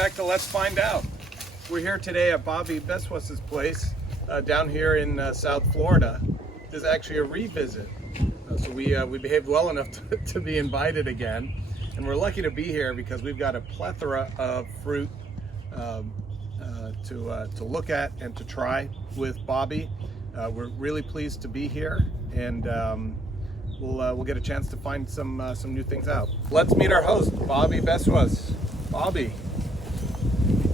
back to Let's Find Out. We're here today at Bobby Biwas' place down here in South Florida. This is actually a revisit. So we behaved well enough to be invited again. And we're lucky to be here because we've got a plethora of fruit to look at and to try with Bobby. We're really pleased to be here, and we'll get a chance to find some new things out. Let's meet our host, Bobby Biwas. Bobby.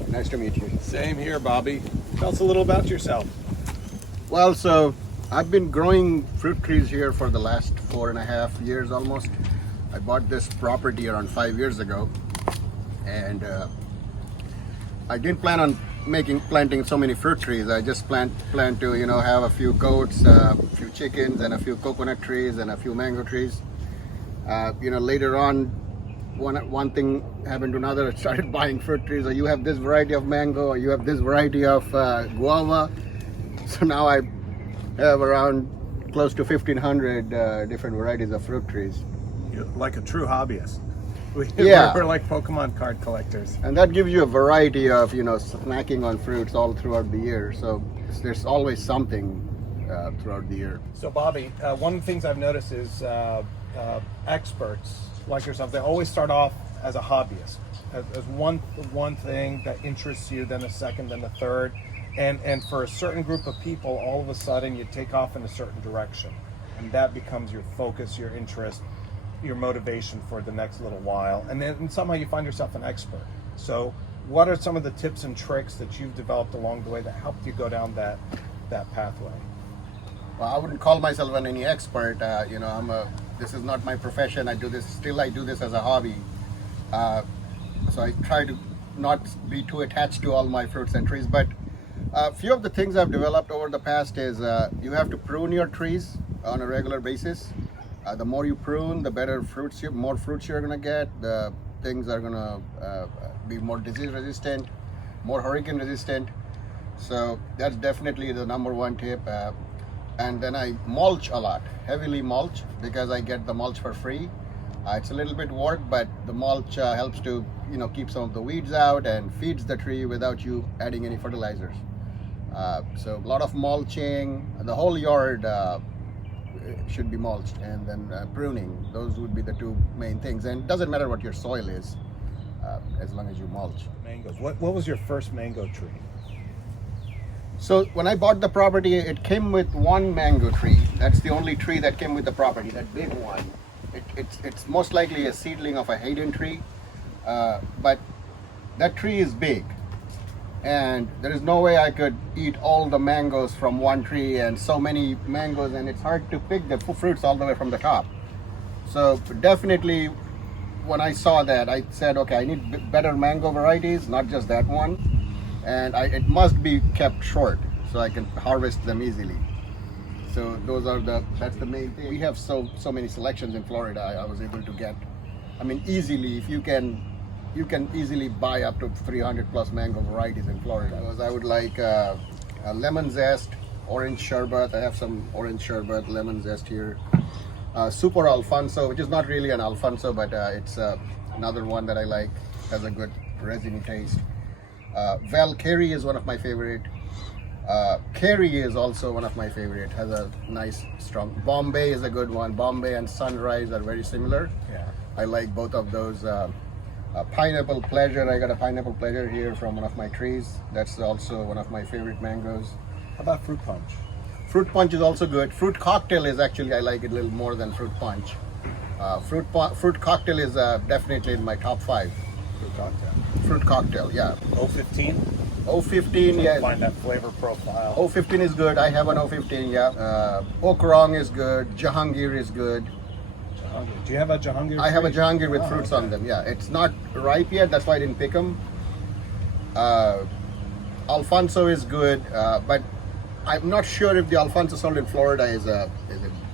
Nice to meet you. Same here, Bobby. Tell us a little about yourself. Well, so I've been growing fruit trees here for the last 4.5 years almost. I bought this property around 5 years ago, and I didn't plan on planting so many fruit trees. I just planned to have a few goats, a few chickens, and a few coconut trees and a few mango trees. Later on, one thing happened to another. I started buying fruit trees. So you have this variety of mango, or you have this variety of guava. So now I have around close to 1,500 different varieties of fruit trees. You're like a true hobbyist. Yeah. We're like Pokemon card collectors. And that gives you a variety of, snacking on fruits all throughout the year. So there's always something throughout the year. So Bobby, one of the things I've noticed is experts like yourself, they always start off as a hobbyist, as one thing that interests you, then a second, then a third. And for a certain group of people, all of a sudden you take off in a certain direction. And that becomes your focus, your interest, your motivation for the next little while. And then somehow you find yourself an expert. So what are some of the tips and tricks that you've developed along the way that helped you go down that pathway? Well, I wouldn't call myself any expert. This is not my profession. I do this as a hobby. So I try to not be too attached to all my fruits and trees. But a few of the things I've developed over the past is you have to prune your trees on a regular basis. The more you prune, the better more fruits you're gonna get. The things are gonna be more disease resistant, more hurricane resistant. So that's definitely the number one tip. And then I mulch a lot, heavily mulch, because I get the mulch for free. It's a little bit work, but the mulch helps to keep some of the weeds out and feeds the tree without you adding any fertilizers. So a lot of mulching. The whole yard should be mulched, and then pruning. Those would be the two main things. And it doesn't matter what your soil is, as long as you mulch. Mangoes. What was your first mango tree? So when I bought the property, it came with one mango tree. That's the only tree that came with the property, that big one. It's most likely a seedling of a Hayden tree, but that tree is big. And there is no way I could eat all the mangoes from one tree, and so many mangoes, and it's hard to pick the fruits all the way from the top. So definitely when I saw that, I said, okay, I need better mango varieties, not just that one. And it must be kept short so I can harvest them easily. So that's the main thing. We have so many selections in Florida. I was able to get, easily, if you can easily buy up to 300 plus mango varieties in Florida. Because I would like a lemon zest, orange sherbet. I have some orange sherbet, lemon zest here. Super Alfonso, which is not really an Alfonso, but it's another one that I like, has a good resiny taste. Valkyrie is one of my favorite. Kerry is also one of my favorite. Has a nice strong. Bombay is a good one. Bombay and Sunrise are very similar. Yeah. I like both of those. Pineapple Pleasure. I got a Pineapple Pleasure here from one of my trees. That's also one of my favorite mangoes. How about fruit punch? Fruit punch is also good. Fruit cocktail is actually, I like it a little more than fruit punch. Fruit cocktail is definitely in my top 5. Fruit cocktail. Fruit cocktail, yeah. 015? 015, yeah. Find that flavor profile. 015 is good. I have an 015, yeah. Okrong is good. Jahangir is good. Jahangir. Do you have a Jahangir? I have a Jahangir with fruits on them, yeah. It's not ripe yet, that's why I didn't pick them. Alfonso is good, but I'm not sure if the Alfonso sold in Florida is a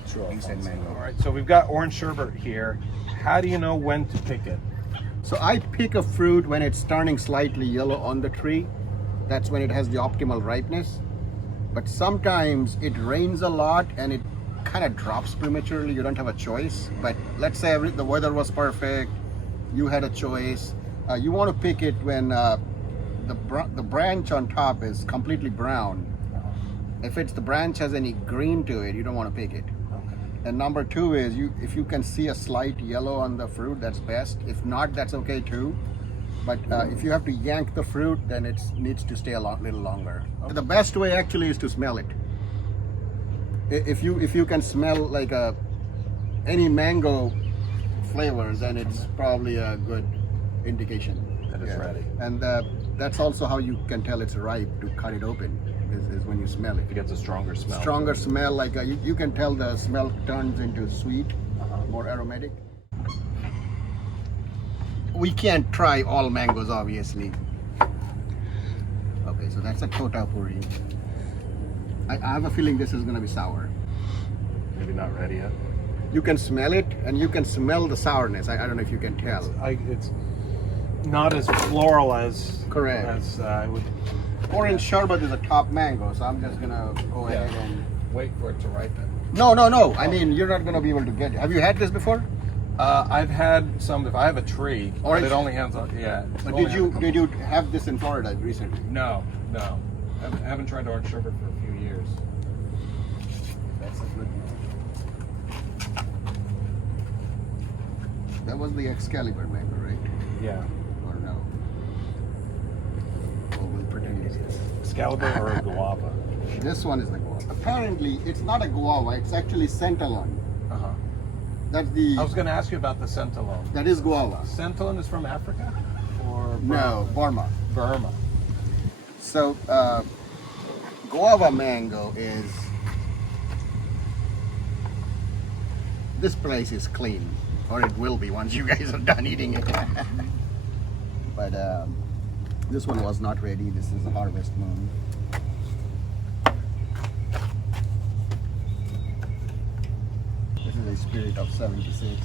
decent mango. All right, so we've got orange sherbet here. How do you know when to pick it? So I pick a fruit when it's turning slightly yellow on the tree. That's when it has the optimal ripeness. But sometimes it rains a lot and it kind of drops prematurely. You don't have a choice. But let's say the weather was perfect, you had a choice, You want to pick it when the branch on top is completely brown. If the branch has any green to it, you don't want to pick it. Okay. And number two is if you can see a slight yellow on the fruit, that's best. If not, that's okay too. But if you have to yank the fruit, then it needs to stay a little longer. Okay. The best way actually is to smell it. If you can smell like any mango flavor, then it's probably a good indication that it's ready. And that's also how you can tell it's ripe to cut it open. Is when you smell it. It gets a stronger smell. Stronger smell, like you can tell the smell turns into sweet, more aromatic. We can't try all mangoes, obviously. Okay, so that's a totapuri. I have a feeling this is going to be sour. Maybe not ready yet. You can smell it, and you can smell the sourness. I don't know if you can tell. It's not as floral as correct as I would. Orange sherbet is a top mango, so I'm just gonna go ahead and wait for it to ripen. No. I mean, you're not gonna be able to get it. Have you had this before? I've had some. If I have a tree, orange. But it only has on. Yeah. But did you have this in Florida recently? No. I haven't tried orange sherbet for a few years. That's a good one. That was the Excalibur mango, right? Yeah. Or no? Well, we'll pretend it is. Excalibur or a guava? This one is the guava. Apparently, it's not a guava. It's actually centelon. That's the. I was going to ask you about the centelon. That is guava. Centelon is from Africa, or no, Burma. Burma. So, guava mango is. This place is clean, or it will be once you guys are done eating it. But this one was not ready. This is a harvest moon. This is a spirit of 76.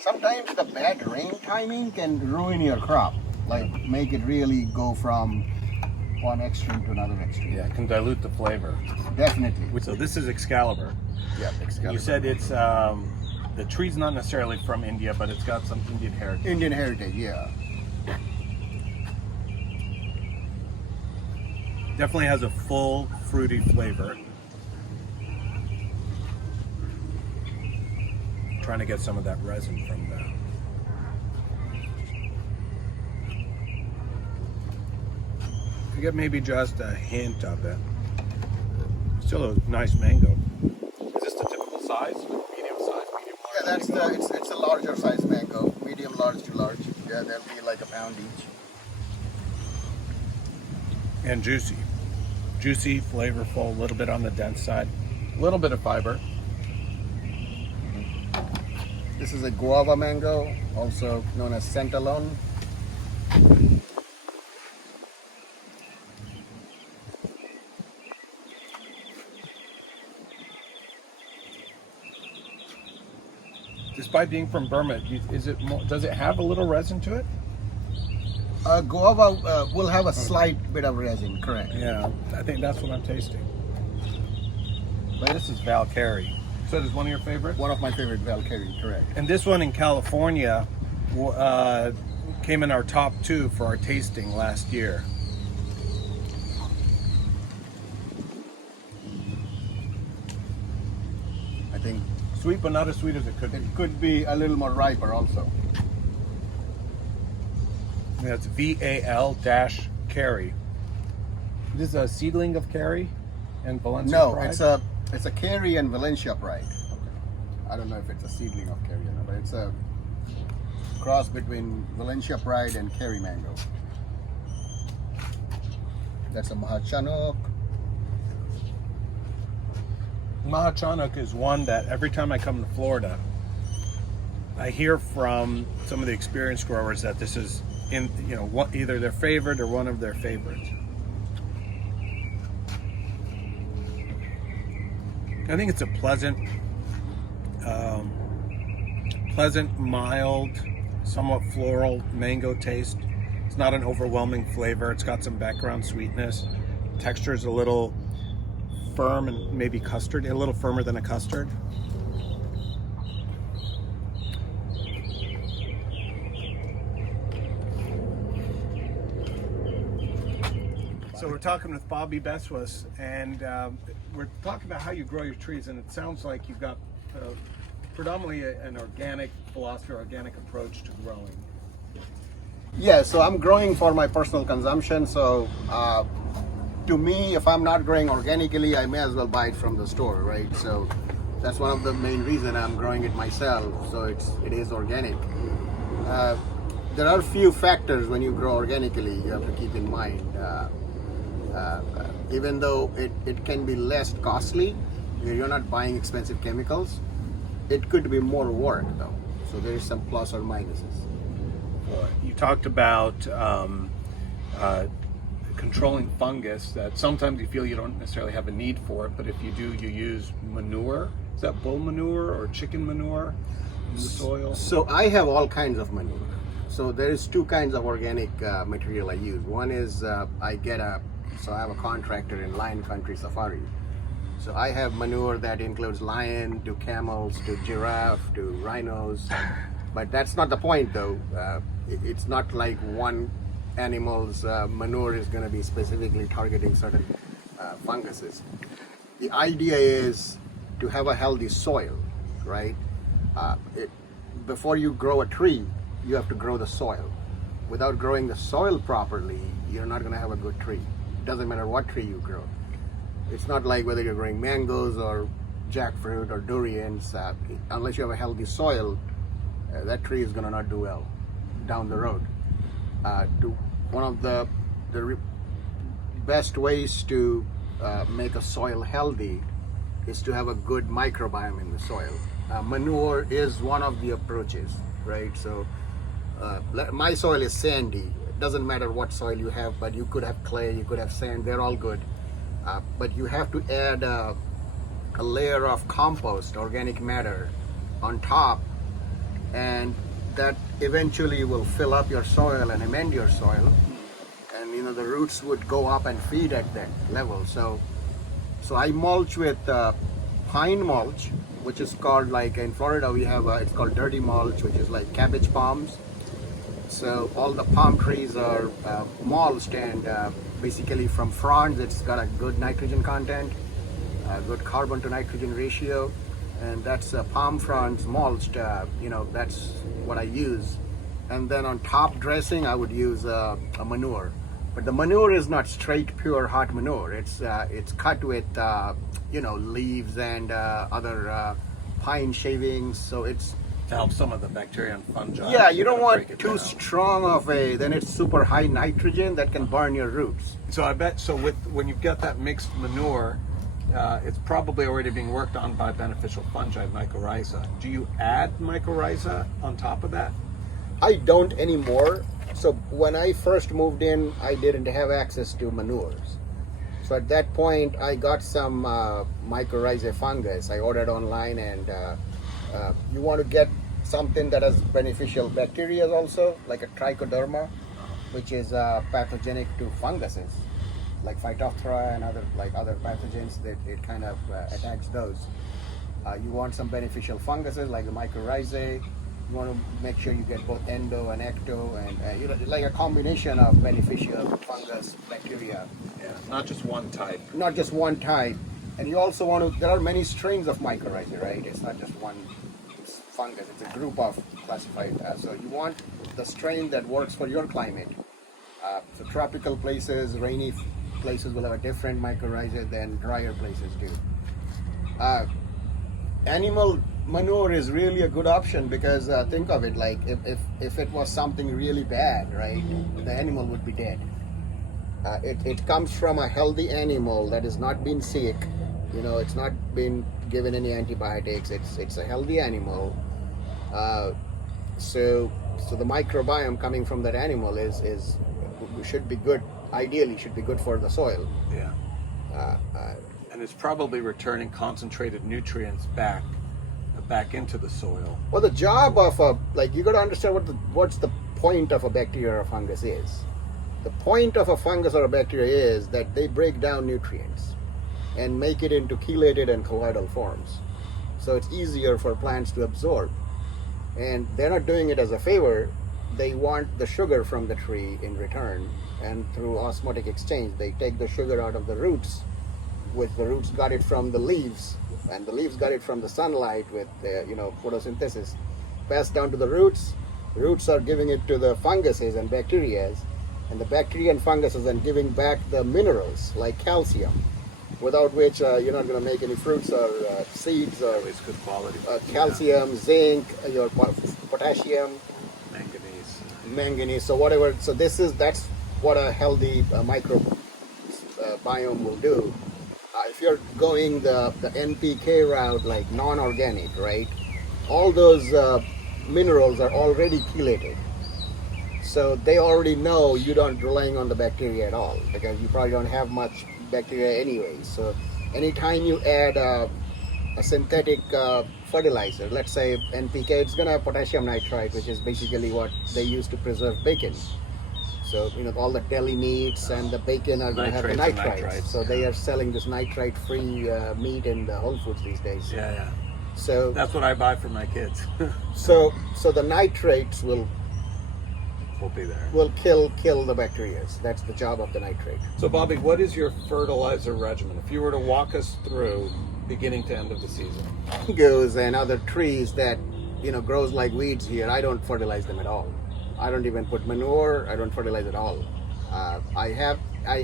Sometimes the bad rain timing can ruin your crop, like make it really go from one extreme to another extreme. Yeah, it can dilute the flavor. Definitely. So this is Excalibur. Yeah, Excalibur. You said it's the tree's not necessarily from India, but it's got some Indian heritage. Indian heritage, yeah. Definitely has a full fruity flavor. Trying to get some of that resin from that. You get maybe just a hint of it. Still a nice mango. Is this the typical size? Medium size, medium large? Yeah, that's it's a larger size mango, medium large to large. Yeah, they'll be like a pound each. And juicy. Juicy, flavorful, a little bit on the dense side. A little bit of fiber. This is a guava mango, also known as centelon. Despite being from Burma, does it have a little resin to it? Guava will have a slight bit of resin, correct? Yeah, I think that's what I'm tasting. But this is Valkyrie. So this is one of your favorites? One of my favorite Valkyrie, correct. And this one in California came in our top 2 for our tasting last year. I think Sweet, but not as sweet as it could be. it could be a little more riper also. Yeah, it's VAL-Carry. This is a seedling of Carry and Valencia No, Pride? it's a Carry and Valencia Pride. I don't know if it's a seedling of Carry or not, but it's a cross between Valencia Pride and Carry mango. That's a Mahachanok. Mahachanok is one that every time I come to Florida, I hear from some of the experienced growers that this is either their favorite or one of their favorites. I think it's a pleasant, mild, somewhat floral mango taste. It's not an overwhelming flavor. It's got some background sweetness. Texture is a little firm and maybe custard, a little firmer than a custard. So we're talking with Bobby Biwas, and we're talking about how you grow your trees, and it sounds like you've got predominantly an organic philosophy, organic approach to growing. Yeah, so I'm growing for my personal consumption. So to me, if I'm not growing organically, I may as well buy it from the store, right? So that's one of the main reason I'm growing it myself. So it is organic. There are a few factors when you grow organically you have to keep in mind. Even though it can be less costly, you're not buying expensive chemicals, it could be more work though. So there is some plus or minuses. You talked about controlling fungus, that sometimes you feel you don't necessarily have a need for it, but if you do, you use manure. Is that bull manure or chicken manure in the soil? So I have all kinds of manure. So there is two kinds of organic material I use. One is I have a contractor in Lion Country Safari. So I have manure that includes lion to camels to giraffe to rhinos. But that's not the point though. It's not like one animal's manure is going to be specifically targeting certain funguses. The idea is to have a healthy soil, right? Before you grow a tree, you have to grow the soil. Without growing the soil properly, you're not going to have a good tree. It doesn't matter what tree you grow. It's not like whether you're growing mangoes or jackfruit or durians. Unless you have a healthy soil, that tree is going to not do well down the road. One of the best ways to make a soil healthy is to have a good microbiome in the soil. Manure is one of the approaches, right? So my soil is sandy. It doesn't matter what soil you have, but you could have clay, you could have sand, they're all good. But you have to add a layer of compost, organic matter on top, and that eventually will fill up your soil and amend your soil, and the roots would go up and feed at that level. So I mulch with pine mulch, which is called, like in Florida we have it's called dirty mulch, which is like cabbage palms. So all the palm trees are mulched, and basically from fronds it's got a good nitrogen content, good carbon to nitrogen ratio, and that's palm fronds mulched. That's what I use. And then on top dressing I would use a manure, but the manure is not straight pure hot manure. It's cut with leaves and other pine shavings, so it's To help some of the bacteria and fungi. yeah, you don't want too down. strong of then it's super high nitrogen that can burn your roots. So I bet, when you've got that mixed manure, it's probably already being worked on by beneficial fungi, mycorrhiza. Do you add mycorrhiza on top of that? I don't anymore. So when I first moved in, I didn't have access to manures. So at that point, I got some mycorrhizae fungus. I ordered online, and you want to get something that has beneficial bacteria also, like a trichoderma, which is pathogenic to funguses, like Phytophthora and other pathogens. That it kind of attacks those. You want some beneficial funguses like the mycorrhizae. You want to make sure you get both endo and ecto, and like a combination of beneficial fungus bacteria. Yeah, not just one type. Not just one type. And you also want to, there are many strains of mycorrhizae, right? It's not just one fungus, it's a group of classified. So you want the strain that works for your climate. So tropical places, rainy places will have a different mycorrhizae than drier places do. Animal manure is really a good option, because think of it, like if it was something really bad, right, the animal would be dead. It comes from a healthy animal that has not been sick, it's not been given any antibiotics, it's a healthy animal. So the microbiome coming from that animal should be good, ideally should be good for the soil. Yeah. And it's probably returning concentrated nutrients back into the soil. Well, the job of you got to understand what's the point of a bacteria or a fungus is. The point of a fungus or a bacteria is that they break down nutrients and make it into chelated and colloidal forms. So it's easier for plants to absorb. And they're not doing it as a favor. they want the sugar from the tree in return, and through osmotic exchange, they take the sugar out of the roots, which the roots got it from the leaves, and the leaves got it from the sunlight with photosynthesis, passed down to the roots. Roots are giving it to the funguses and bacteria, and the bacteria and funguses are giving back the minerals like calcium, without which you're not going to make any fruits or seeds or It's good quality. calcium, zinc, your potassium, manganese. So whatever. So that's what a healthy microbiome will do. If you're going the NPK route, like non-organic, right? All those minerals are already chelated. So they already know you don't relying on the bacteria at all, because you probably don't have much bacteria anyway. So anytime you add a synthetic fertilizer, let's say NPK, it's gonna have potassium nitrite, which is basically what they use to preserve bacon. So all the deli meats and the bacon are gonna have the nitrites. So they are selling this nitrite-free meat in the Whole Foods these days. Yeah. So That's what I buy for my kids. so the nitrates will Be there. kill the bacteria. That's the job of the nitrate. So Bobby, what is your fertilizer regimen? If you were to walk us through beginning to end of the season. Mangoes and other trees that grows like weeds here, I don't fertilize them at all. I don't even put manure. I don't fertilize at all. I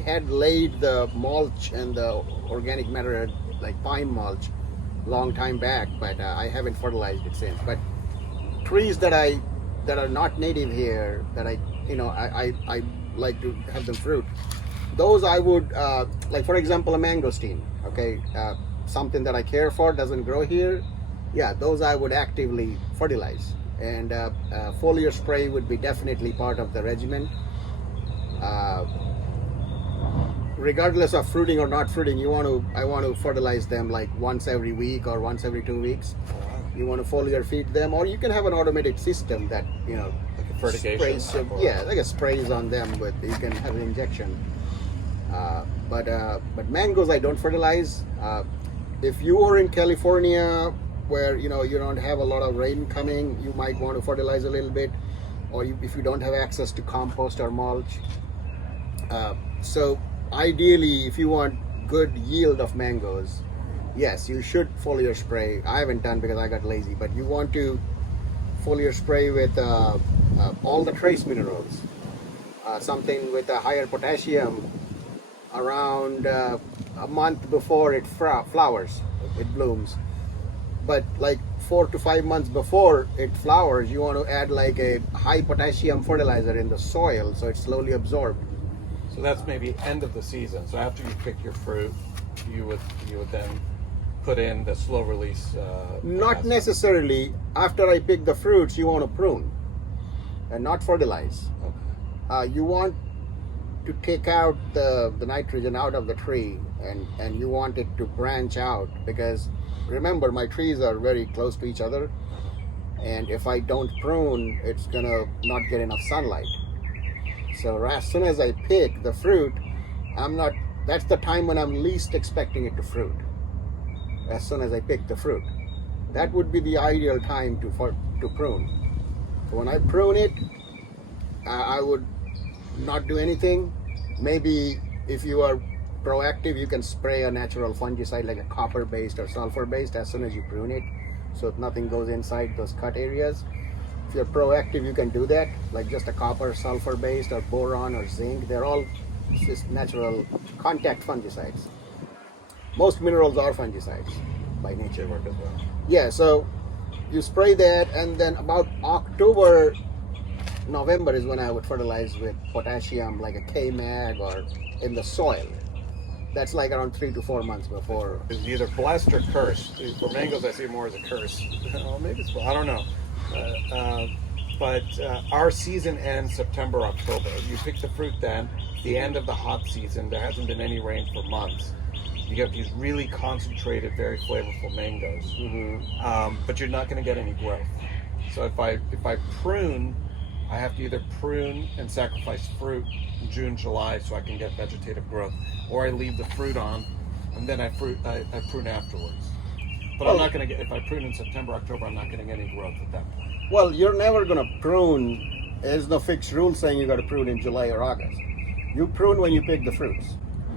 had laid the mulch and the organic matter like pine mulch long time back, but I haven't fertilized it since. But trees that are not native here, that I like to have them fruit, those I would like, for example, a mangosteen. Okay, something that I care for doesn't grow here. Yeah, those I would actively fertilize, and foliar spray would be definitely part of the regimen. Regardless of fruiting or not fruiting, I want to fertilize them like once every week or once every 2 weeks. You want to foliar feed them, or you can have an automated system that Like a fertigation. sprays. Like a sprays on them, but you can have an injection. But mangoes I don't fertilize. If you are in California, where you don't have a lot of rain coming, you might want to fertilize a little bit, or if you don't have access to compost or mulch. So ideally, if you want good yield of mangoes, yes, you should foliar spray. I haven't done because I got lazy, but you want to foliar spray with all the trace minerals, something with a higher potassium around a month before it flowers, it blooms. But like 4 to 5 months before it flowers, you want to add like a high potassium fertilizer in the soil so it's slowly absorbed. So that's maybe end of the season. So after you pick your fruit, you would then put in the slow release. Not necessarily. After I pick the fruits, you want to prune and not fertilize. Okay. You want to take out the nitrogen out of the tree, and you want it to branch out, because remember, my trees are very close to each other, and if I don't prune, it's gonna not get enough sunlight. So as soon as I pick the fruit, that's the time when I'm least expecting it to fruit. As soon as I pick the fruit, that would be the ideal time to prune. So when I prune it, I would not do anything. Maybe if you are proactive, you can spray a natural fungicide like a copper-based or sulfur-based as soon as you prune it, so nothing goes inside those cut areas. If you're proactive, you can do that, like just a copper, sulfur-based, or boron or zinc. They're all just natural contact fungicides. Most minerals are fungicides by nature. Work as well. Yeah, so you spray that, and then about October, November is when I would fertilize with potassium, like a K-Mag, or in the soil. That's like around 3 to 4 months before. It's either blessed or cursed. For mangoes, I see it more as a curse. Well, maybe it's, I don't know. But our season ends September, October. You pick the fruit then, the end of the hot season. There hasn't been any rain for months. You get these really concentrated, very flavorful mangoes. But you're not going to get any growth. So if I prune, I have to either prune and sacrifice fruit in June, July, so I can get vegetative growth, or I leave the fruit on, and then I prune afterwards. But I'm not going to get, if I prune in September, October, I'm not getting any growth at that point. Well, you're never going to prune There's no fixed rule saying you got to prune in July or August. You prune when you pick the fruits,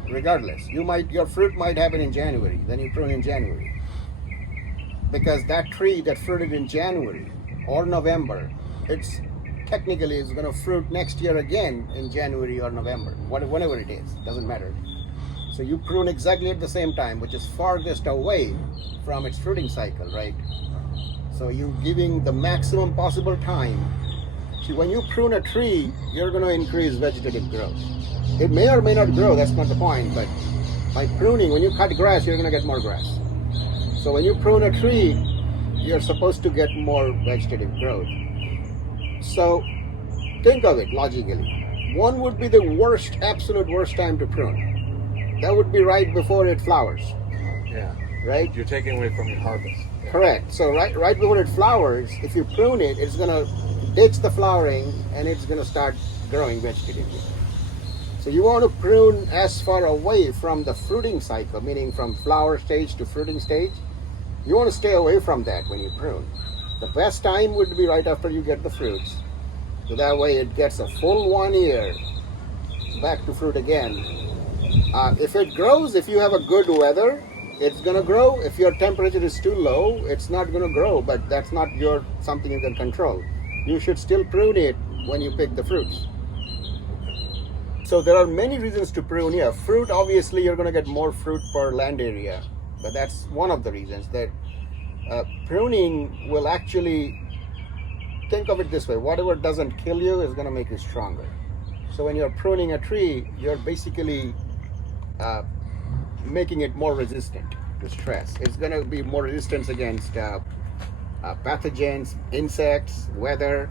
regardless. Your fruit might happen in January, then you prune in January, because that tree that fruited in January or November, it's technically is going to fruit next year again in January or November, whenever it is, doesn't matter. So you prune exactly at the same time, which is farthest away from its fruiting cycle, right? So you're giving the maximum possible time. See, when you prune a tree, you're going to increase vegetative growth. It may or may not grow, that's not the point, but by pruning, when you cut grass, you're going to get more grass. So when you prune a tree, you're supposed to get more vegetative growth. So think of it logically. One would be the worst, absolute worst time to prune. That would be right before it flowers. Yeah. Right? You're taking away from your harvest. Yeah. Correct. So right before it flowers, if you prune it, it's gonna ditch the flowering and it's gonna start growing vegetatively. So you want to prune as far away from the fruiting cycle, meaning from flower stage to fruiting stage. You want to stay away from that when you prune. The best time would be right after you get the fruits. So that way it gets a full 1 year back to fruit again. If it grows, if you have a good weather, it's gonna grow. If your temperature is too low, it's not gonna grow, but that's not something you can control. You should still prune it when you pick the fruits. So there are many reasons to prune. Yeah, fruit, obviously you're gonna get more fruit per land area, but that's one of the reasons that pruning will actually, think of it this way, whatever doesn't kill you is gonna make you stronger. So when you're pruning a tree, you're basically making it more resistant to stress. It's going to be more resistant against pathogens, insects, weather.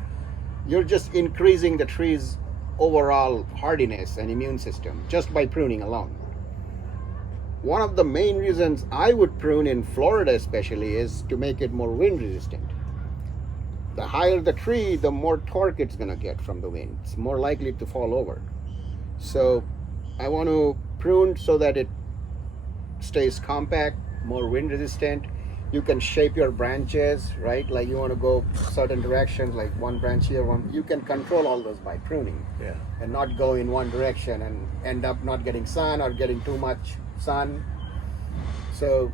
You're just increasing the tree's overall hardiness and immune system just by pruning alone. One of the main reasons I would prune in Florida especially is to make it more wind resistant. The higher the tree, the more torque it's going to get from the wind. It's more likely to fall over. So I want to prune so that it stays compact, more wind resistant. You can shape your branches, right? Like you want to go certain directions, like one branch here, you can control all those by pruning. Yeah. And not go in one direction and end up not getting sun or getting too much sun. So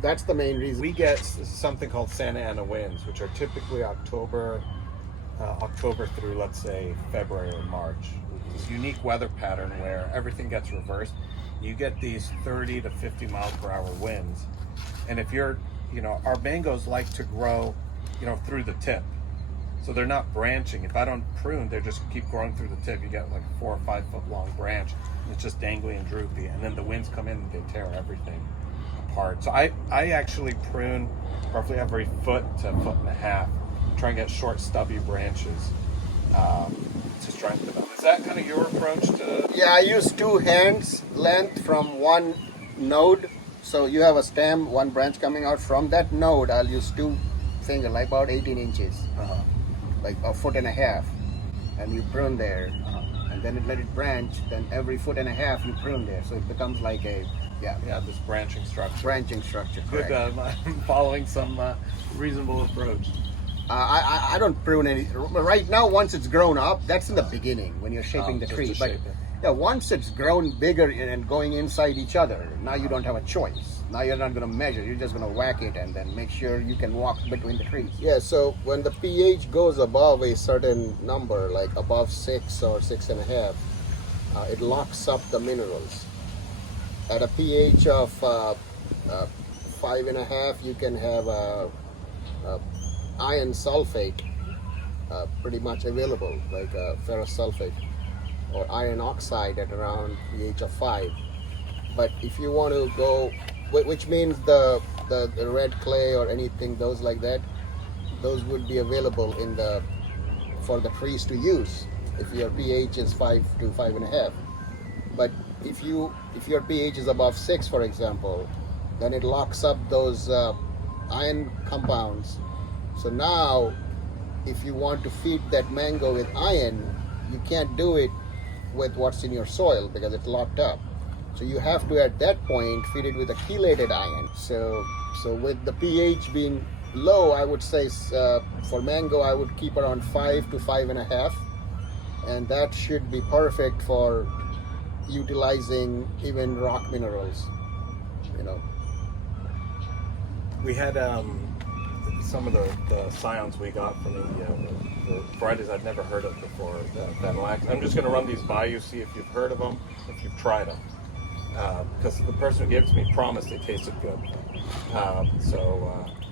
that's the main reason. We get something called Santa Ana winds, which are typically October through, let's say, February or March. This unique weather pattern where everything gets reversed. You get these 30 to 50 mile per hour winds. And if you're, our mangoes like to grow, through the tip. So they're not branching. If I don't prune, they just keep growing through the tip. You get like a 4 or 5 foot long branch. And it's just dangly and droopy. And then the winds come in and they tear everything apart. So I actually prune roughly every foot to a foot and a half. Try and get short, stubby branches to strengthen them. Is that kind of your approach to? Yeah, I use 2 hands length from one node. So you have a stem, one branch coming out from that node. I'll use 2 fingers, like about 18 inches, like a foot and a half, and you prune there, and then let it branch. Then every foot and a half you prune there, so it becomes like this branching structure. Branching structure. Good. I'm following some reasonable approach. I don't prune any right now. Once it's grown up, that's in the beginning when you're shaping the tree. But yeah, once it's grown bigger and going inside each other, now you don't have a choice. Now you're not going to measure. You're just going to whack it and then make sure you can walk between the trees. Yeah. So when the pH goes above a certain number, like above 6 or 6.5, it locks up the minerals. At a pH of 5.5, you can have iron sulfate pretty much available, like ferrous sulfate or iron oxide at around pH of 5. But if you want to go, which means the red clay or anything, those like that, those would be available for the trees to use if your pH is 5 to 5.5. But if your pH is above 6, for example, then it locks up those iron compounds. So now, if you want to feed that mango with iron, you can't do it with what's in your soil because it's locked up. So you have to, at that point, feed it with a chelated iron. So with the pH being low, I would say for mango, I would keep around 5 to 5.5, and that should be perfect for utilizing even rock minerals. You know, We had some of the scions we got from the varieties I'd never heard of before. Van Lax. I'm just going to run these by you, see if you've heard of them, if you've tried them. Because the person who gave it to me promised they tasted good.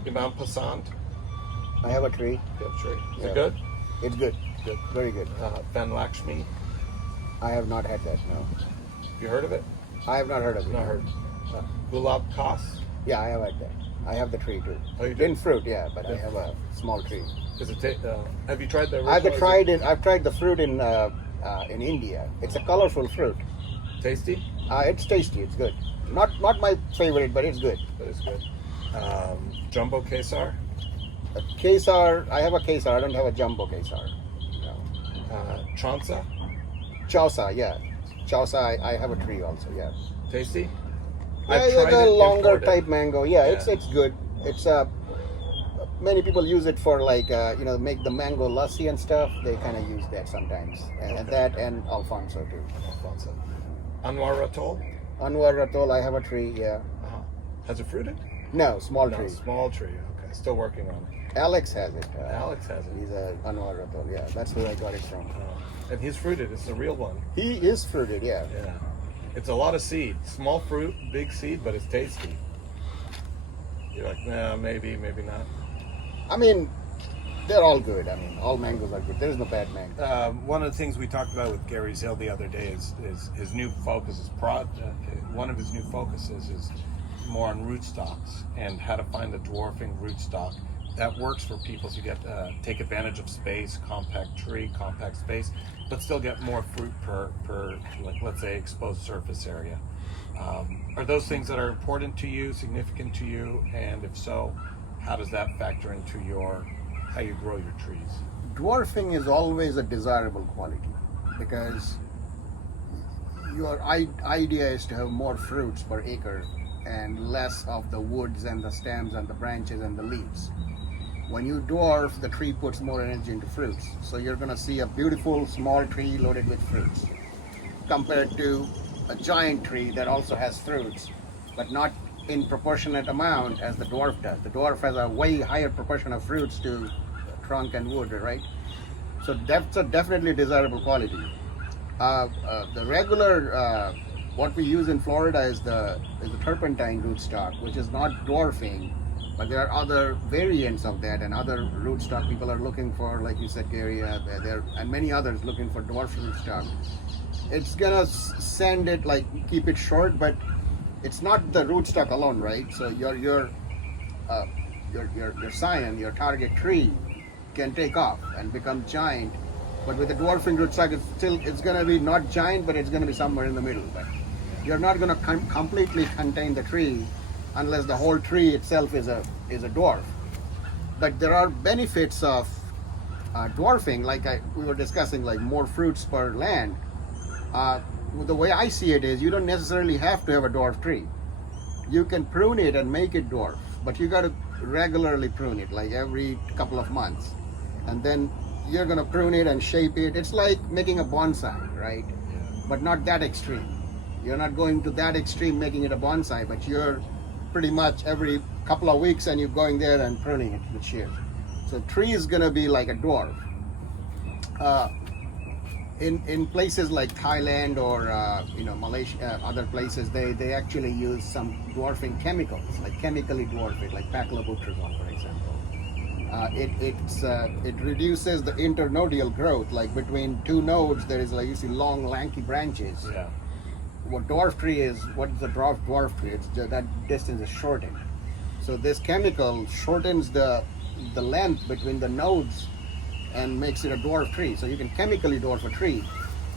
Imam Passant, I have a tree. good tree. Is Yeah. it good? It's good, Good. very good. Van Lakshmi, I have not had that. No, have you heard of it? I have not heard of it. Not heard. Gulab Khas. Yeah, I have had that. I have the tree too. Oh, you do? In fruit, yeah, but I have a small tree. Is it? Have you tried the? I've original? tried it. I've tried the fruit in India. It's a colorful fruit. Tasty, It's tasty. It's good. Not my favorite, but it's good. but it's good. Jumbo Kesar, A Kesar. I have a Kesar. I don't have a jumbo Kesar. No. Chansa, Chausa, yeah. Chausa. I have a tree also. Yeah. tasty. Yeah, I've it's tried a it longer imported. type mango. Yeah, Yeah. it's good. It's many people use it for like make the mango lassi and stuff. They kind of use that sometimes, and Okay. that and Alfonso too. Alfonso. Anwar Ratol, Anwar Ratol, I have a tree. Yeah, has it fruited? no, small No, tree. small tree. Okay, still working on it. Alex has it. Alex has it. He's a Anwar Ratol. Yeah, that's where I got it from. And he's fruited. It's a real one. He is fruited. Yeah. Yeah. It's a lot of seed. Small fruit, big seed, but it's tasty. You're like, nah, maybe, maybe not. I mean, they're all good. I mean, all mangoes are good. There's no bad mango. One of the things we talked about with Gary's Hill the other day is his new focus. One of his new focuses is more on rootstocks and how to find a dwarfing rootstock that works for people to get take advantage of space, compact tree, compact space, but still get more fruit per like let's say exposed surface area. Are those things that are important to you, significant to you, and if so, how does that factor into how you grow your trees? Dwarfing is always a desirable quality because your idea is to have more fruits per acre and less of the woods and the stems and the branches and the leaves. When you dwarf, the tree puts more energy into fruits. So you're going to see a beautiful small tree loaded with fruits compared to a giant tree that also has fruits, but not in proportionate amount as the dwarf does. The dwarf has a way higher proportion of fruits to trunk and wood, right? So that's a definitely desirable quality. The regular, what we use in Florida is the turpentine rootstock, which is not dwarfing, but there are other variants of that and other rootstock people are looking for, like you said, Gary, and many others looking for dwarf rootstock. It's gonna send it, like, keep it short, but it's not the rootstock alone, right? So your scion, your target tree, can take off and become giant. But with the dwarfing rootstock, it's gonna be not giant, but it's gonna be somewhere in the middle. But you're not gonna completely contain the tree unless the whole tree itself is a dwarf. But there are benefits of dwarfing, like we were discussing, like more fruits per land. The way I see it is, you don't necessarily have to have a dwarf tree. You can prune it and make it dwarf, but you got to regularly prune it, like every couple of months, and then you're gonna prune it and shape it. It's like making a bonsai, right? But not that extreme. You're not going to that extreme making it a bonsai, but you're pretty much every couple of weeks and you're going there and pruning it with shears. So tree is gonna be like a dwarf. In places like Thailand or Malaysia, other places, they actually use some dwarfing chemicals, like chemically dwarf it, like paclobutrazol, for example. It reduces the internodal growth, like between two nodes there is, like, you see long lanky branches. Yeah. What dwarf tree is, what is a dwarf tree? It's just, that distance is shortened. So this chemical shortens the length between the nodes and makes it a dwarf tree. So you can chemically dwarf a tree,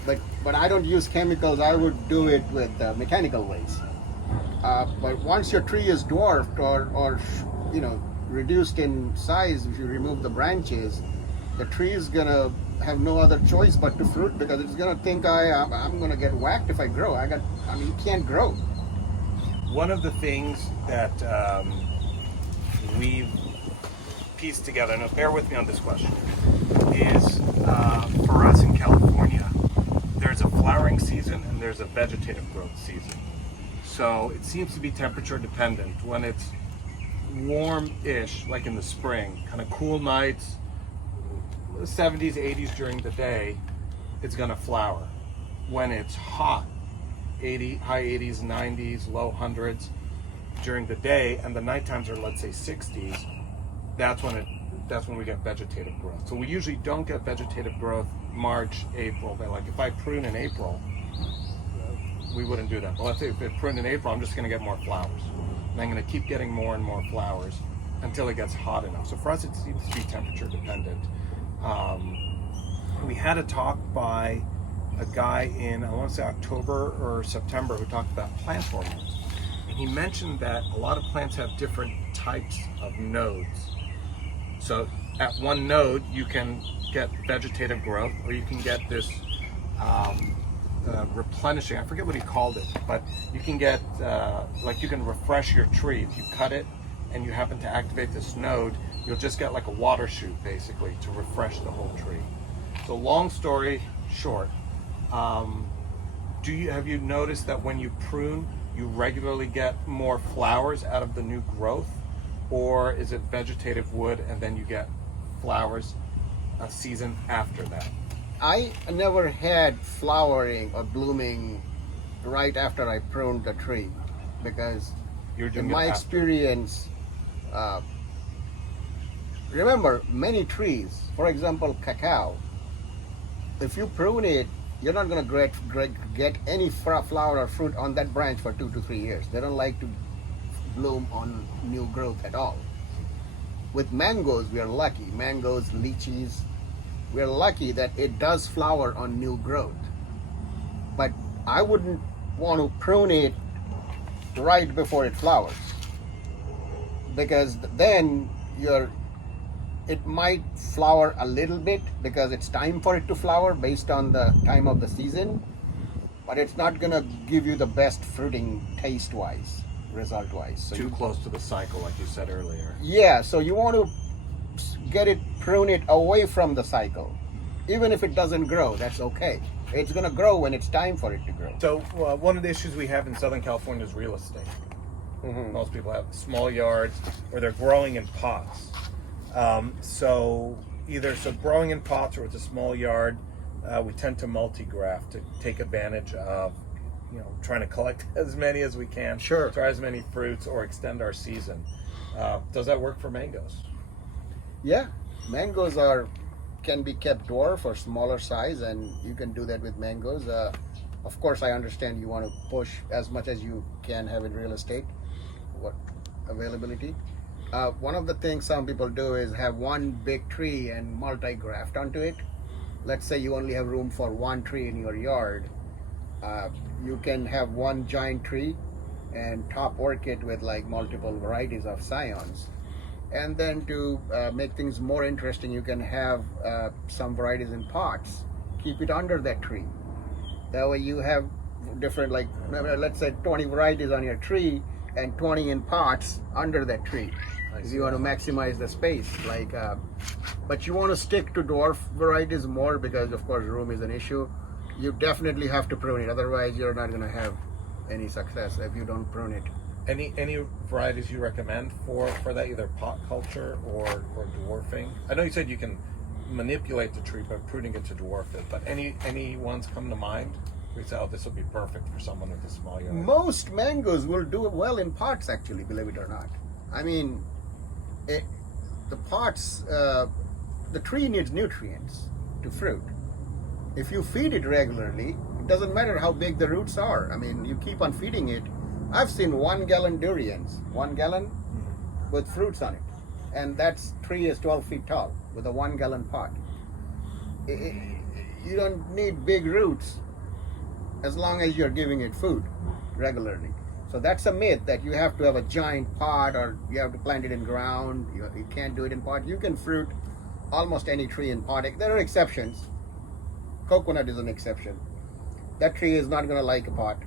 but I don't use chemicals. I would do it with mechanical ways. But once your tree is dwarfed or reduced in size, if you remove the branches, the tree is gonna have no other choice but to fruit, because it's gonna think I'm gonna get whacked if I grow. You can't grow. One of the things that we've piece together, and bear with me on this question, is for us in California, there's a flowering season and there's a vegetative growth season. So it seems to be temperature dependent. When it's warm-ish, like in the spring, kind of cool nights, 70s, 80s during the day, it's going to flower. When it's hot, high 80s, 90s, low hundreds during the day, and the night times are, let's say, 60s, that's when we get vegetative growth. So we usually don't get vegetative growth March, April. But like if I prune in April, we wouldn't do that. But let's say if I prune in April, I'm just going to get more flowers. And I'm going to keep getting more and more flowers until it gets hot enough. So for us, it seems to be temperature dependent. We had a talk by a guy in, I want to say October or September, who talked about plant hormones. And he mentioned that a lot of plants have different types of nodes. So at one node, you can get vegetative growth, or you can get this replenishing, I forget what he called it, but you can get, like you can refresh your tree. If you cut it and you happen to activate this node, you'll just get like a water shoot basically to refresh the whole tree. So long story short, have you noticed that when you prune, you regularly get more flowers out of the new growth? Or is it vegetative wood and then you get flowers a season after that? I never had flowering or blooming right after I pruned the tree, because in my experience, remember, many trees, for example, cacao, if you prune it, you're not going to get any flower or fruit on that branch for 2 to 3 years. They don't like to bloom on new growth at all. With mangoes, we are lucky. Mangoes, lychees, we are lucky that it does flower on new growth. But I wouldn't want to prune it right before it flowers, because then it might flower a little bit because it's time for it to flower based on the time of the season, but it's not gonna give you the best fruiting taste-wise, result-wise. So too close to the cycle, like you said earlier. Yeah, so you want to prune it away from the cycle. Even if it doesn't grow, that's okay. It's gonna grow when it's time for it to grow. So one of the issues we have in Southern California is real estate. Mm-hmm. Most people have small yards or they're growing in pots. So growing in pots or it's a small yard, we tend to multi-graft to take advantage of, trying to collect as many as we can. Sure. Try as many fruits or extend our season. Does that work for mangoes? Yeah, mangoes can be kept dwarf or smaller size, and you can do that with mangoes. Of course, I understand you want to push as much as you can have in real estate, what availability. One of the things some people do is have one big tree and multi-graft onto it. Let's say you only have room for one tree in your yard. You can have one giant tree and top work it with like multiple varieties of scions. And then to make things more interesting, you can have some varieties in pots. Keep it under that tree. That way you have different, like, let's say 20 varieties on your tree and 20 in pots under that tree. If you want to maximize the space, but you want to stick to dwarf varieties more because, of course, room is an issue. You definitely have to prune it. Otherwise, you're not going to have any success if you don't prune it. Any varieties you recommend for that, either pot culture or dwarfing? I know you said you can manipulate the tree by pruning it to dwarf it, but any ones come to mind? We say, oh, this will be perfect for someone with a small yard. Most mangoes will do well in pots, actually, believe it or not. I mean, the pots, the tree needs nutrients to fruit. If you feed it regularly, it doesn't matter how big the roots are. I mean, you keep on feeding it. I've seen 1 gallon durians, 1 gallon with fruits on it. And that tree is 12 feet tall with a 1 gallon pot. You don't need big roots as long as you're giving it food regularly. So that's a myth that you have to have a giant pot or you have to plant it in ground. You can't do it in pot. You can fruit almost any tree in pot. There are exceptions. Coconut is an exception. That tree is not going to like a pot.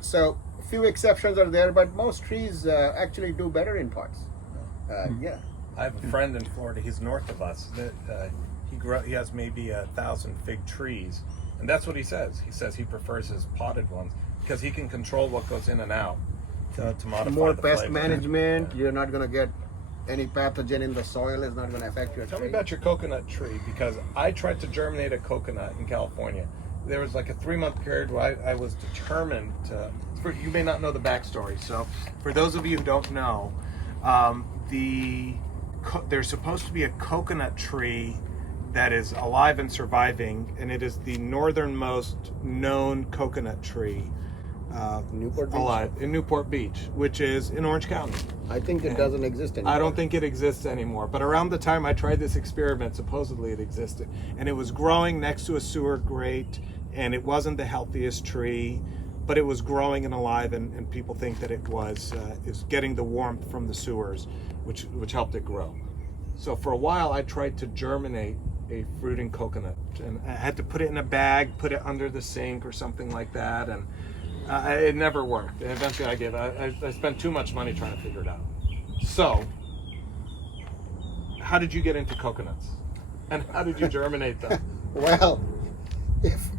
So a few exceptions are there, but most trees actually do better in pots. Yeah. I have a friend in Florida. He's north of us. That he has maybe 1,000 fig trees, and that's what he says. He says he prefers his potted ones because he can control what goes in and out to modify More the pest flavor. management. You're not going to get any pathogen in the soil. Is not going to affect your Tell tree. me about your coconut tree, because I tried to germinate a coconut in California. There was like a 3-month period where I was determined to. You may not know the backstory, so for those of you who don't know, there's supposed to be a coconut tree that is alive and surviving, and it is the northernmost known coconut tree Newport Beach? alive in Newport Beach, which is in Orange County. I think it doesn't exist anymore. I don't think it exists anymore, but around the time I tried this experiment, supposedly it existed, and it was growing next to a sewer grate, and it wasn't the healthiest tree, but it was growing and alive, and people think that it was getting the warmth from the sewers, which helped it grow. So for a while, I tried to germinate a fruiting coconut, and I had to put it in a bag, put it under the sink or something like that, and it never worked. And eventually I gave up. I spent too much money trying to figure it out. So, how did you get into coconuts? And how did you germinate them? Well,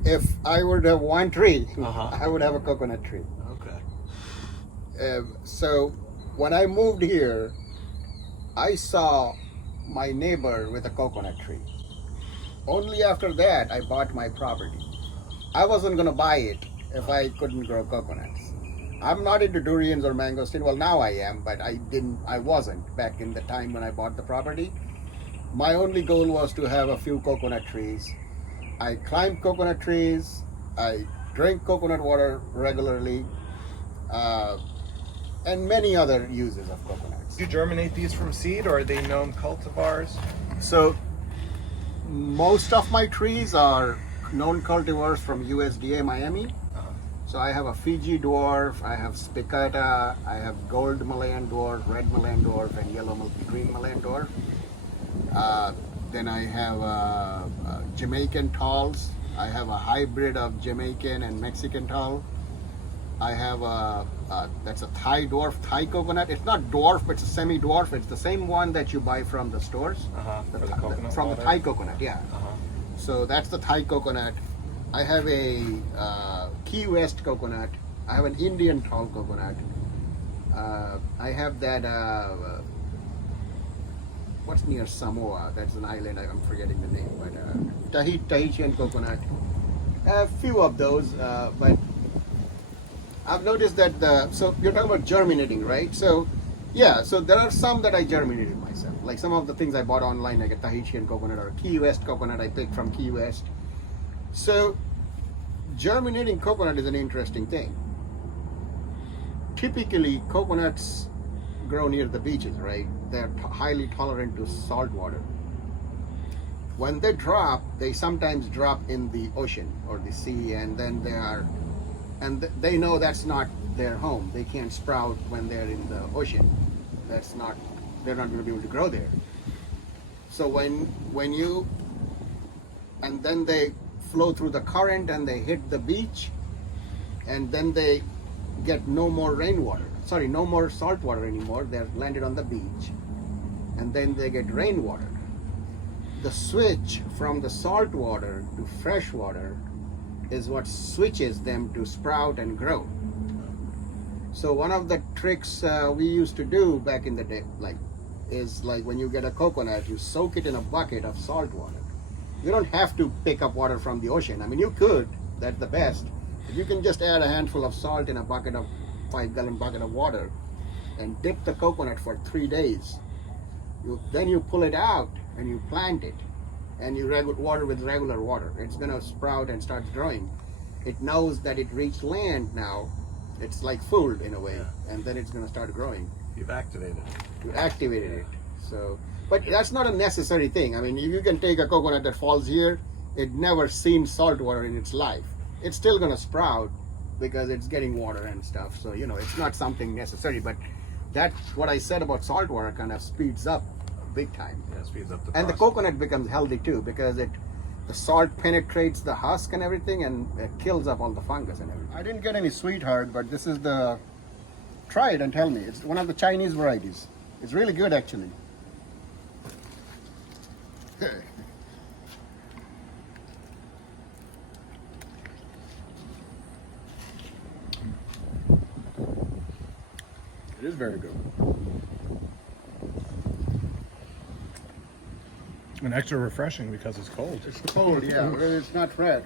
if I were to have one tree, Uh-huh. I would have a coconut tree. Okay. So when I moved here, I saw my neighbor with a coconut tree. Only after that, I bought my property. I wasn't going to buy it if I couldn't grow coconuts. I'm not into durians or mangosteen. Well, now I am, but I wasn't back in the time when I bought the property. My only goal was to have a few coconut trees. I climb coconut trees. I drink coconut water regularly, and many other uses of coconuts. Do you germinate these from seed, or are they known cultivars? So most of my trees are known cultivars from USDA Miami. So I have a Fiji dwarf, I have spicata, I have gold Malayan dwarf, red Malayan dwarf, and yellow green Malayan dwarf. Then I have Jamaican talls. I have a hybrid of Jamaican and Mexican tall. I have that's a Thai dwarf, Thai coconut. It's not dwarf, but it's a semi-dwarf. It's the same one that you buy from the stores. For the coconut From water? the Thai coconut, yeah. So that's the Thai coconut. I have a Key West coconut. I have an Indian tall coconut. I have that, what's near Samoa? That's an island, I'm forgetting the name, but Tahitian coconut. A few of those, but I've noticed that so you're talking about germinating, right? So yeah, so there are some that I germinated myself. Like some of the things I bought online, like a Tahitian coconut or a Key West coconut I picked from Key West. So germinating coconut is an interesting thing. Typically, coconuts grow near the beaches, right? They're highly tolerant to salt water. When they drop, they sometimes drop in the ocean or the sea, and then they know that's not their home. They can't sprout when they're in the ocean. They're not going to be able to grow there. So and then they flow through the current and they hit the beach, and then they get no more no more salt water anymore. They're landed on the beach, and then they get rainwater. The switch from the salt water to fresh water is what switches them to sprout and grow. So one of the tricks we used to do back in the day, is when you get a coconut, you soak it in a bucket of salt water. You don't have to pick up water from the ocean. I mean, you could, that's the best. But you can just add a handful of salt in a 5-gallon bucket of water and dip the coconut for 3 days. Then you pull it out and you plant it, and you water with regular water. It's gonna sprout and start growing. It knows that it reached land now. It's like food in a way, and then it's gonna start growing. You've activated it. You activated it. So, but that's not a necessary thing. I mean, if you can take a coconut that falls here, it never seen salt water in its life. It's still gonna sprout because it's getting water and stuff. So, it's not something necessary, but that's what I said about salt water kind of speeds up big time. Yeah, it speeds up the And the process. coconut becomes healthy too, because the salt penetrates the husk and everything, and it kills up all the fungus and everything. I didn't get any sweetheart, but this is try it and tell me. It's one of the Chinese varieties. It's really good actually. It is very good. And extra refreshing because it's cold. It's cold, yeah. Well, it's not fresh.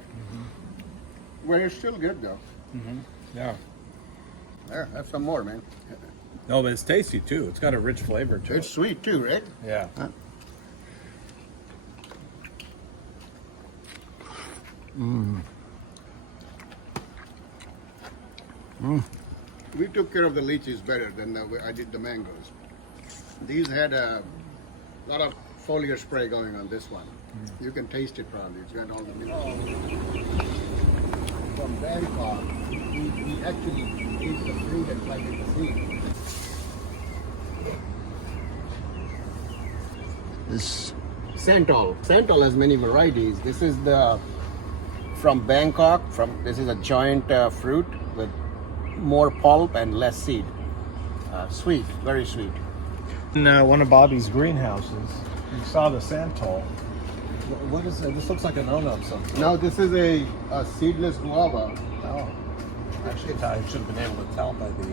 Well, it's still good though. Yeah. There, have some more, man. No, but it's tasty too. It's got a rich flavor to It's sweet too, right? Yeah. Huh? We took care of the lychees better than I did the mangoes. These had a lot of foliar spray going on this one. You can taste it probably. It's got all the minerals. From Bangkok, we actually ate the fruit and planted the seed. This Santol. Santol has many varieties. This is the from Bangkok. This is a giant fruit with more pulp and less seed. Sweet, very sweet. In one of Bobby's greenhouses, you saw the santol. What is it? This looks like an of something. Now this is a seedless guava. Oh. Actually, I should have been able to tell by the.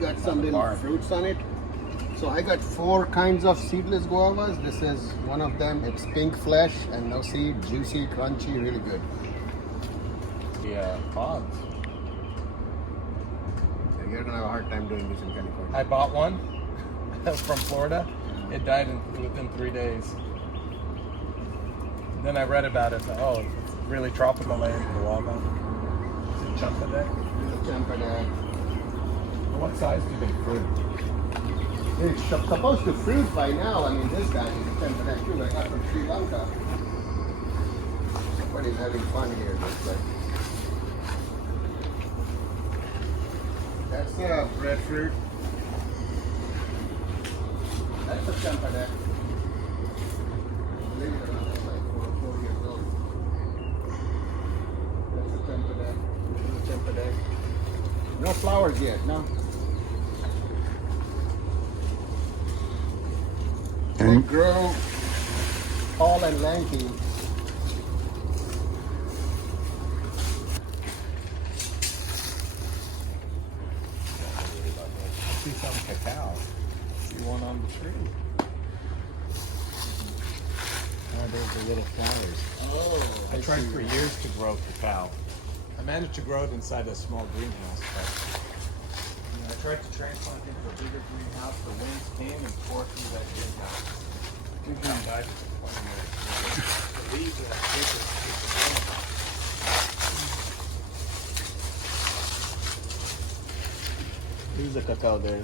Got some little bark. fruits on it. So I got 4 kinds of seedless guavas. This is one of them. It's pink flesh and no seed, juicy, crunchy, really good. The pods. You're gonna have a hard time doing this in California. I bought one from Florida. It died within 3 days. Then I read about it. Oh, it's really tropical land, guava. Is it champagne? Champagne. What size do they fruit? It's supposed to fruit by now. I mean, this guy is a champagne too. I got from Sri Lanka. Somebody's having fun here. Looks like. That's breadfruit. That's a champagne. Believe it or not, that's like 4 years old. That's a champagne. This is a champagne. No flowers yet, no. They grow tall and lanky. See some cacao. See one on the tree. Oh, there's the little flowers. Oh, I tried for years to grow cacao. I managed to grow it inside a small greenhouse, but I tried to transplant it into a bigger greenhouse. The winds came and tore through that greenhouse. Cacao died for 20 years. The leaves of that paper keep the greenhouse. Here's a cacao there.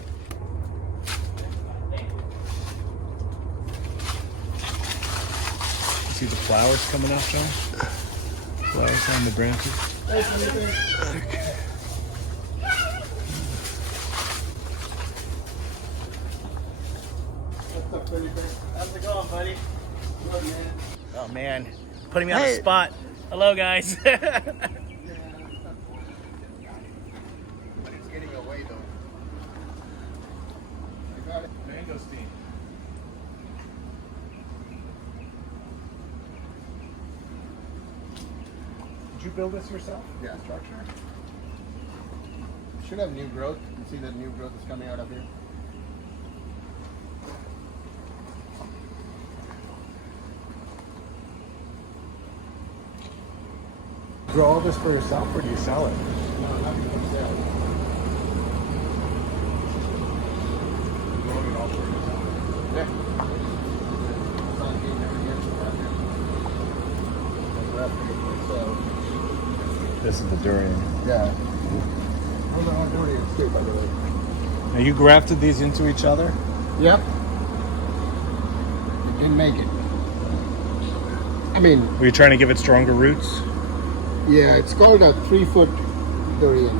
See the flowers coming up, John? Flowers on the branches. What's up, Felipe? How's it going, buddy? Good, man. Oh man, putting me on the spot. Hello guys. But it's getting away though. I got it. Mangosteen. Did you build this yourself? Yeah. The structure? Should have new growth. You see that new growth is coming out of here. Grow all this for yourself, or do you sell it? No, nothing for sale. Growing it all for yourself. Yeah. It's not being never yet so This is the durian. yeah. Hold on, durian too, by the way. Now you grafted these into each other? Yep. It didn't make it. I mean, Were you trying to give it stronger roots? yeah, it's called a 3-foot durian.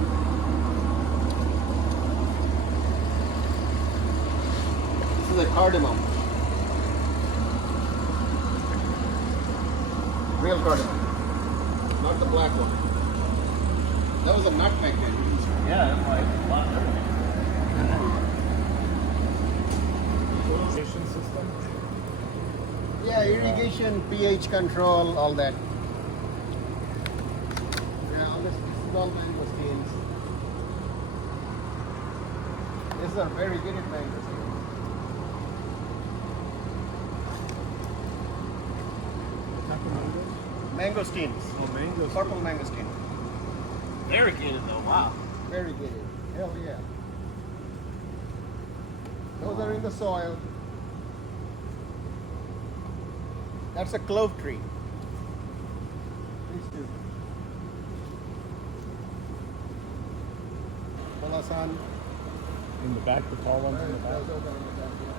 This is a cardamom. Real cardamom. Not the black one. That was a nutmeg then. Yeah, I'm like a lot better. irrigation system? Yeah, irrigation, pH control, all that. Yeah, all this is all mangosteens. These are very good at mangosteens. Mangosteens. Oh, mangoes. Purple mangosteen. Variegated though. Wow. Very good. Hell yeah. Those are in the soil. That's a clove tree. These two. Palasan. In the back, the tall ones in the back. Those are in the back, yeah.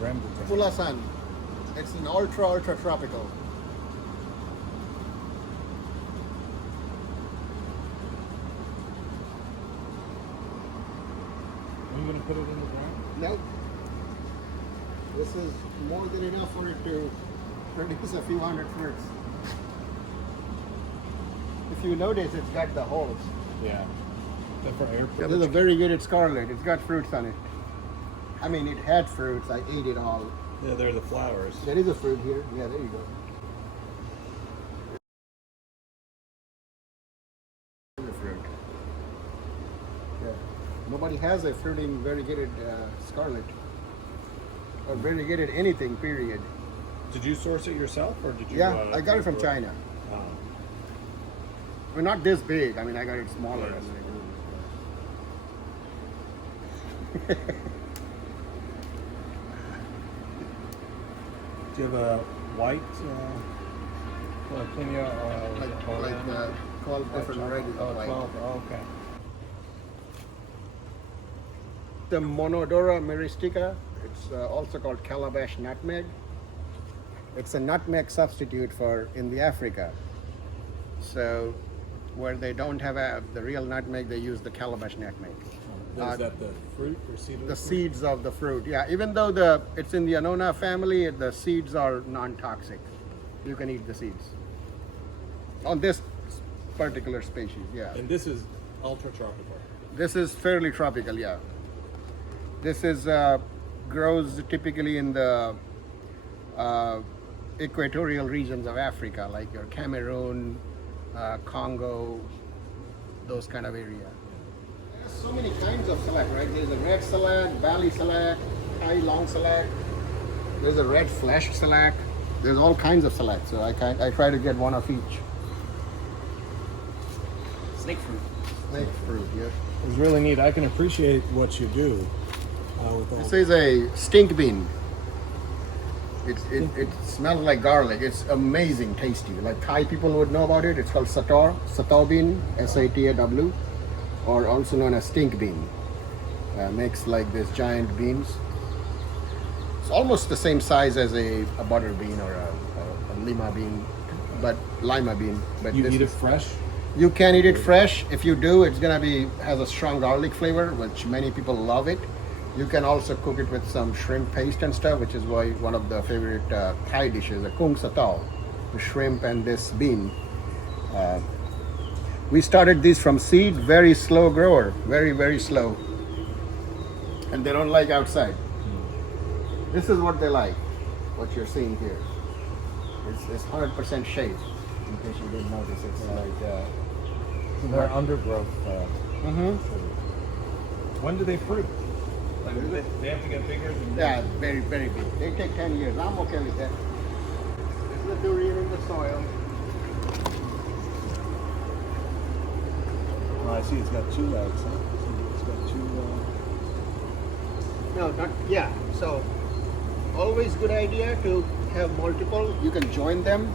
Rambutan. Pulasan. It's an ultra tropical. Are you going to put it in the ground? No. This is more than enough for it to produce a few hundred fruits. If you notice, it's got the holes. Yeah. Is that for air This is a very good at scarlet. It's got fruits on it. I mean, it had fruits. I ate it all. Yeah, they're the flowers. There is a fruit here. Yeah, there you go. The fruit. Yeah. Nobody has a fruiting variegated scarlet. Or variegated anything, period. Did you source it yourself, or did you? Yeah, I got it from China. Oh. Well, not this big. I mean, I got it smaller. Yes. Do you have a white jalapeno Like 12 different varieties Oh, of white. 12. Oh, okay. The Monodora myristica, it's also called calabash nutmeg. It's a nutmeg substitute for in the Africa. So where they don't have the real nutmeg, they use the calabash nutmeg. Is that the fruit or seed? Of The fruit? seeds of the fruit, yeah. Even though it's in the Annona family, the seeds are non-toxic. You can eat the seeds. On this particular species, yeah. And this is ultra tropical. This is fairly tropical, yeah. This is grows typically in the equatorial regions of Africa, like your Cameroon, Congo, those kind of area. There's so many kinds of salad, right? There's a red salad, valley salad, Thai long salad. There's a red flesh salad. There's all kinds of salad. So I try to get one of each. Snake fruit. Snake fruit, yes. It's really neat. I can appreciate what you do with all This is a stink bean. It smells like garlic. It's amazing tasty. Like Thai people would know about it. It's called satar bean, S-A-T-A-W, or also known as stink bean. Makes like these giant beans. It's almost the same size as a butter bean or a lima bean, but lima bean. But You this eat it is- fresh? You can eat it fresh. If you do, it's gonna has a strong garlic flavor, which many people love it. You can also cook it with some shrimp paste and stuff, which is why one of the favorite Thai dishes, a kung satao, the shrimp and this bean. We started these from seed, very slow grower, very slow, and they don't like outside. This is what they like. What you're seeing here, it's 100% shade. In case you didn't notice, it's They're undergrowth. Mm-hmm. When do they fruit? Like, they have to get bigger than Yeah, very big. They take 10 years. I'm okay with that. This is the durian in the soil. Oh, I see. It's got two legs, huh? It's got two. No, not yeah. So always good idea to have multiple. You can join them.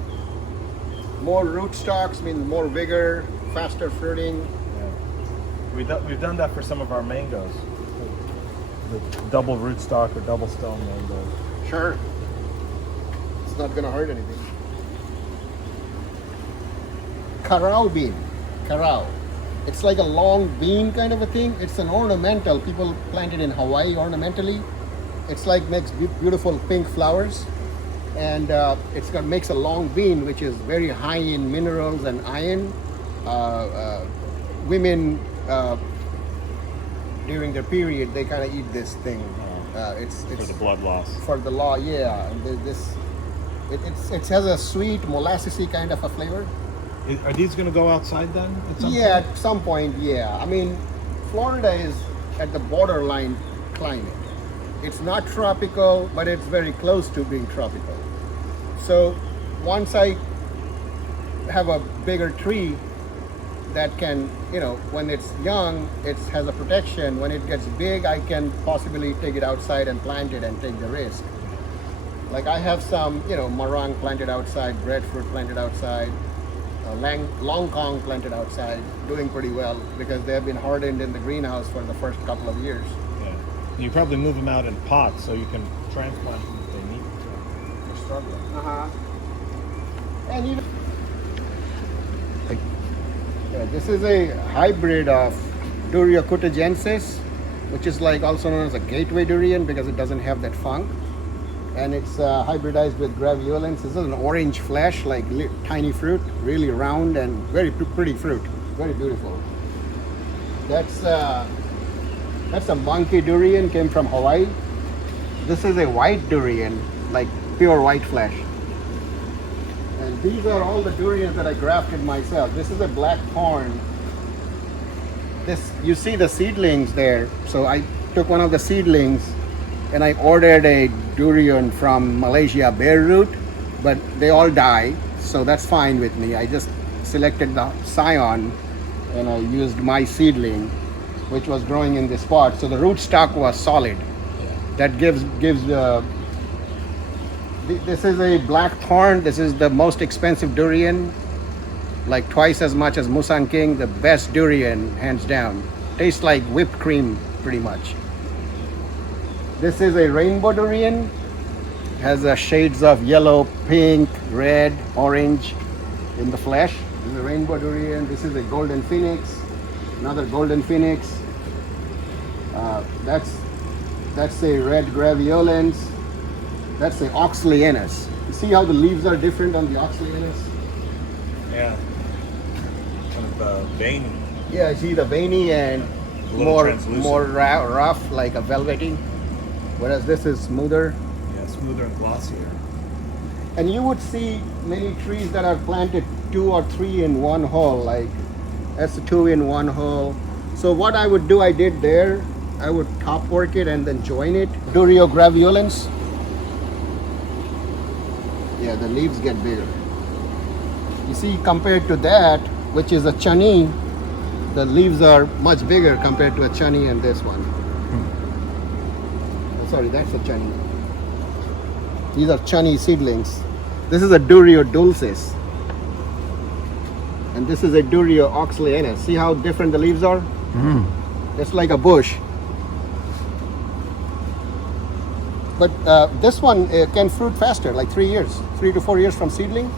More rootstocks means more vigor, faster fruiting. Yeah. We've done that for some of our mangoes. The double rootstock or double stem mangoes. Sure. It's not gonna hurt anything. Carao bean. Carao. It's like a long bean kind of a thing. It's an ornamental. People plant it in Hawaii ornamentally. it's like makes beautiful pink flowers, and makes a long bean which is very high in minerals and iron. Women during their period they kind of eat this thing. It's For the blood loss. for the law, yeah. It has a sweet molassesy kind of a flavor. Are these going to go outside then? At some Yeah, point? at some point, yeah. I mean, Florida is at the borderline climate. It's not tropical, but it's very close to being tropical. So once I have a bigger tree that can, when it's young, it has a protection. When it gets big, I can possibly take it outside and plant it and take the risk. Like I have some, marang planted outside, breadfruit planted outside, long kong planted outside, doing pretty well because they have been hardened in the greenhouse for the first couple of years. Yeah. You probably move them out in pots so you can transplant them if they need to. They're struggling. And this is a hybrid of Durio cutagensis, which is like also known as a gateway durian because it doesn't have that funk. And it's hybridized with graveolens. This is an orange flesh, like tiny fruit, really round and very pretty fruit, very beautiful. That's a monkey durian, came from Hawaii. This is a white durian, like pure white flesh. And these are all the durians that I grafted myself. This is a black thorn. You see the seedlings there. So I took one of the seedlings and I ordered a durian from Malaysia, bare root, but they all die, so that's fine with me. I just selected the scion and I used my seedling, which was growing in this pot. So the root stock was solid. That gives this is a black thorn. This is the most expensive durian, like twice as much as Musang King, the best durian, hands down. Tastes like whipped cream, pretty much. This is a rainbow durian. Has shades of yellow, pink, red, orange in the flesh. This is a rainbow durian. This is a golden phoenix. Another golden phoenix. That's a red graveolens. That's a oxalianus. You see how the leaves are different on the oxalianus? Yeah. Kind of veiny. Yeah, see the veiny and A little translucent. more rough, like a velvety. Whereas this is smoother. Yeah, smoother and glossier. And you would see many trees that are planted 2 or 3 in one hole, like that's 2 in one hole. So what I would do, I did there, I would top work it and then join it. Durio graveolens. Yeah, the leaves get bigger. You see, compared to that, which is a chani, the leaves are much bigger compared to a chani and this one. Sorry, that's a chani. These are chani seedlings. This is a Durio dulcis. And this is a Durio oxalianus. See how different the leaves are? It's like a bush. But this one can fruit faster, like 3 years, 3 to 4 years from seedling,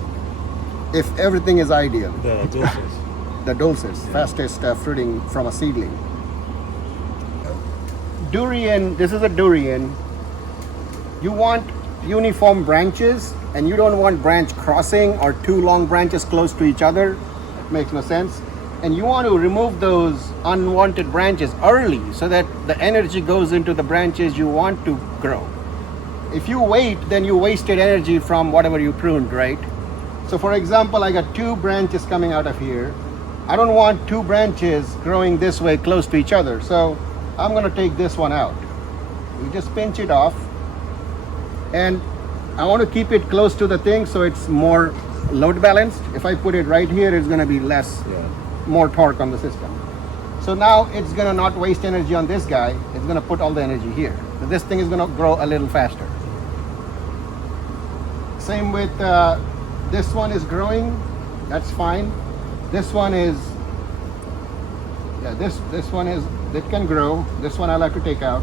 if everything is ideal. The dulces. The dulcis, fastest fruiting from a seedling. Durian, this is a durian. You want uniform branches and you don't want branch crossing or 2 long branches close to each other. It makes no sense. And you want to remove those unwanted branches early so that the energy goes into the branches you want to grow. If you wait, then you wasted energy from whatever you pruned, right? So for example, I got 2 branches coming out of here. I don't want 2 branches growing this way close to each other. So I'm gonna take this one out. You just pinch it off. And I want to keep it close to the thing so it's more load balanced. If I put it right here, it's gonna be more torque on the system. So now it's gonna not waste energy on this guy. It's gonna put all the energy here. So this thing is gonna grow a little faster. Same with this one is growing. That's fine. This one is, this one is, it can grow. This one I'll have to take out.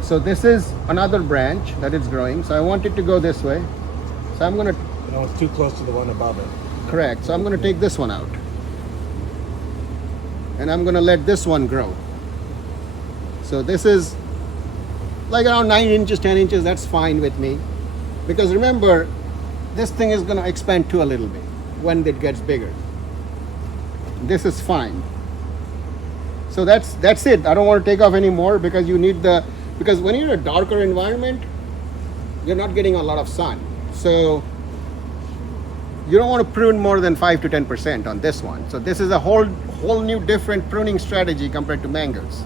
So this is another branch that is growing. So I want it to go this way. So I'm gonna, No, it's too close to the one above it. correct. So I'm gonna take this one out. And I'm gonna let this one grow. So this is like around 9 inches, 10 inches, that's fine with me. Because remember, this thing is going to expand to a little bit when it gets bigger. This is fine. So that's it. I don't want to take off any more because you need because when you're in a darker environment, you're not getting a lot of sun. So you don't want to prune more than 5 to 10% on this one. So this is a whole new different pruning strategy compared to mangoes.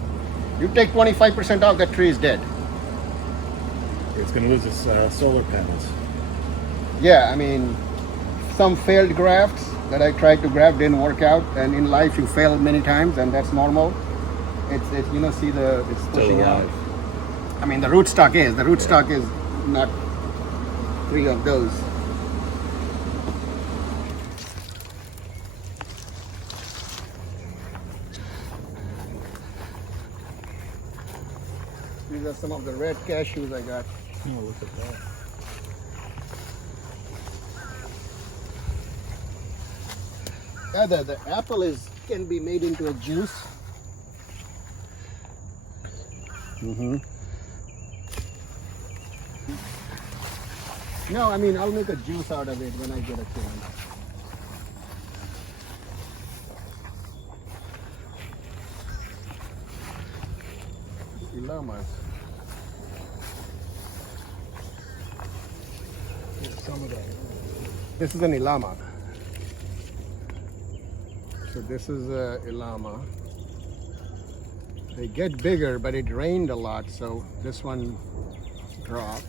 You take 25% off, that tree is dead. It's going to lose its solar panels. Yeah, I mean, some failed grafts that I tried to graft didn't work out, and in life you fail many times, and that's normal. It's see it's pushing out. I mean, the rootstock is not 3 of those. These are some of the red cashews I got. Oh, look at that. Yeah, the apple can be made into a juice. No, I mean, I'll make a juice out of it when I get a chance. Llamas. Some of that. This is an illama. So this is a illama. They get bigger, but it rained a lot, so this one dropped.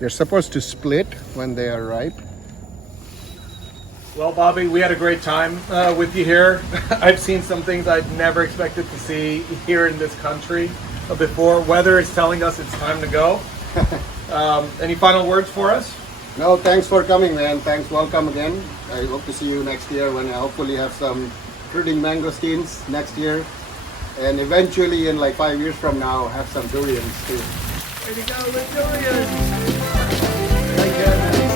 They're supposed to split when they are ripe. Well, Bobby, we had a great time with you here. I've seen some things I'd never expected to see here in this country before. Weather is telling us it's time to go. Any final words for us? No, thanks for coming, man. Thanks, welcome again. I hope to see you next year when I hopefully have some fruiting mangosteens next year. And eventually, in like 5 years from now, have some durians too. There you go, with durians. Take care, man.